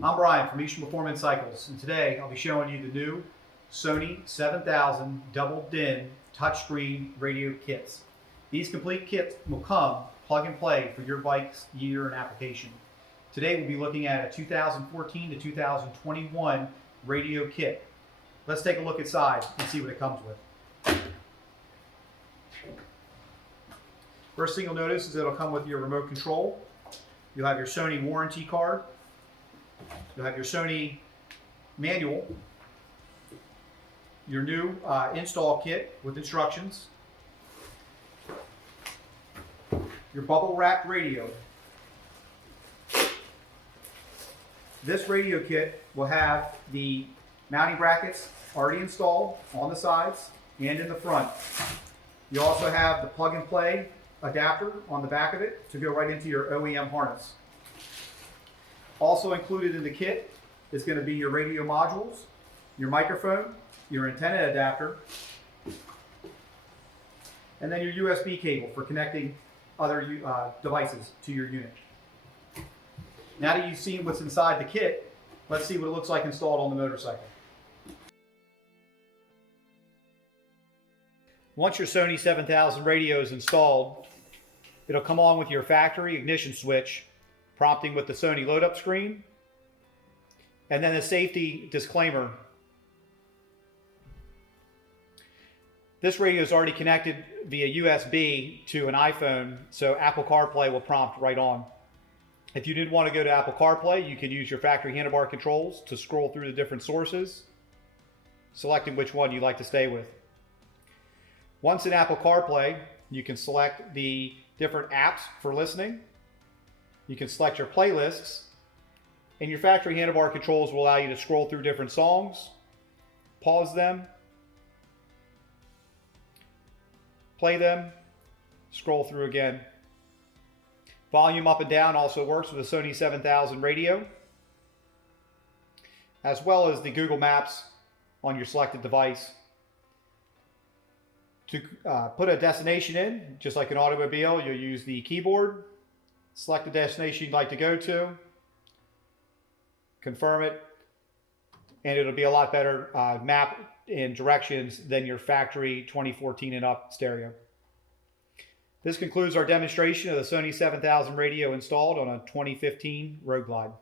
I'm Brian from Eastern Performance Cycles, and today I'll be showing you the new Sony 7000 double DIN touchscreen radio kits. These complete kits will come plug and play for your bike's year and application. Today we'll be looking at a 2014 to 2021 radio kit. Let's take a look inside and see what it comes with. First thing you'll notice is it'll come with your remote control. You'll have your Sony warranty card. You'll have your Sony manual, your new install kit with instructions, your bubble wrapped radio. This radio kit will have the mounting brackets already installed on the sides and in the front. You also have the plug and play adapter on the back of it to go right into your OEM harness. Also included in the kit is going to be your radio modules, your microphone, your antenna adapter, and then your USB cable for connecting other devices to your unit. Now that you've seen what's inside the kit, let's see what it looks like installed on the motorcycle. Once your Sony 7000 radio is installed, it'll come on with your factory ignition switch, prompting with the Sony load up screen, and then a safety disclaimer. This radio is already connected via USB to an iPhone, so Apple CarPlay will prompt right on. If you didn't want to go to Apple CarPlay, you can use your factory handlebar controls to scroll through the different sources, selecting which one you'd like to stay with. Once in Apple CarPlay, you can select the different apps for listening. You can select your playlists, and your factory handlebar controls will allow you to scroll through different songs, pause them, play them, scroll through again. Volume up and down also works with the Sony 7000 radio, as well as the Google Maps on your selected device. To put a destination in, just like an automobile, you'll use the keyboard, select the destination you'd like to go to, confirm it, and it'll be a lot better map and directions than your factory 2014 and up stereo. This concludes our demonstration of the Sony 7000 radio installed on a 2015 Road Glide.